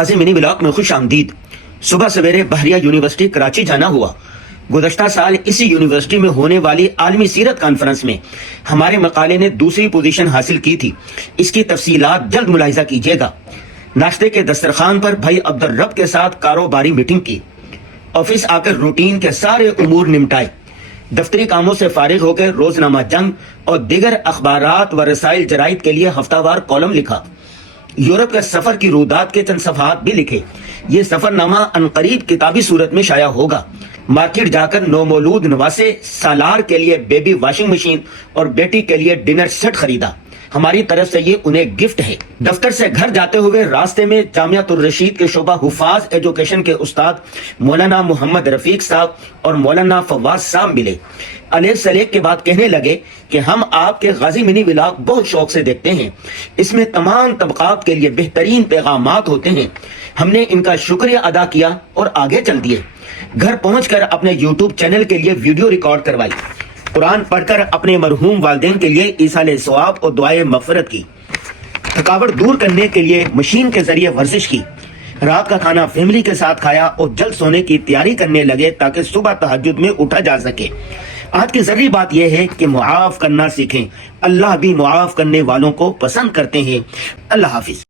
غازی منی block میں خوش آمدید۔ صبح سویرے بحریہ یونیورسٹی کراچی جانا ہوا۔ گزشتہ سال اسی یونیورسٹی میں ہونے والی عالمی سیرت کانفرنس میں ہمارے مقالے نے دوسری پوزیشن حاصل کی تھی۔ اس کی تفصیلات جلد ملاحظہ کیجیے گا۔ ناشتے کے دسترخوان پر بھائی عبدالرب کے ساتھ کاروباری میٹنگ کی۔ آفس آ کر روٹین کے سارے امور نمٹائے۔ دفتری کاموں سے فارغ ہو کے روزنامہ جنگ اور دیگر اخبارات و رسائل جرائد کے لیے ہفتہ وار کالم لکھا۔ یورپ کے سفر کی رودات کے چند صفحات بھی لکھے۔ یہ سفر نامہ عنقریب کتابی صورت میں شائع ہوگا۔ مارکیٹ جا کر نومولود نواسے سالار کے لیے بیبی واشنگ مشین اور بیٹی کے لیے ڈنر سیٹ خریدا۔ ہماری طرف سے یہ انہیں گفٹ ہے۔ دفتر سے گھر جاتے ہوئے راستے میں جامعۃ الرشید کے شعبہ حفاظ ایجوکیشن کے استاد مولانا محمد رفیق صاحب اور مولانا فواز صاحب ملے۔ علیہ سلیق کے بعد کہنے لگے کہ ہم آپ کے غازی منی ولاگ بہت شوق سے دیکھتے ہیں۔ اس میں تمام طبقات کے لیے بہترین پیغامات ہوتے ہیں۔ ہم نے ان کا شکریہ ادا کیا اور آگے چل دیے۔ گھر پہنچ کر اپنے یوٹیوب چینل کے لیے ویڈیو ریکارڈ کروائی۔ قرآن پڑھ کر اپنے مرحوم والدین کے لیے ایصال ثواب اور دعائے مغفرت کی۔ تھکاوٹ دور کرنے کے لیے مشین کے ذریعے ورزش کی۔ رات کا کھانا فیملی کے ساتھ کھایا اور جلد سونے کی تیاری کرنے لگے تاکہ صبح تہجد میں اٹھا جا سکے۔ آج کی ضروری بات یہ ہے کہ معاف کرنا سیکھیں۔ اللہ بھی معاف کرنے والوں کو پسند کرتے ہیں۔ اللہ حافظ۔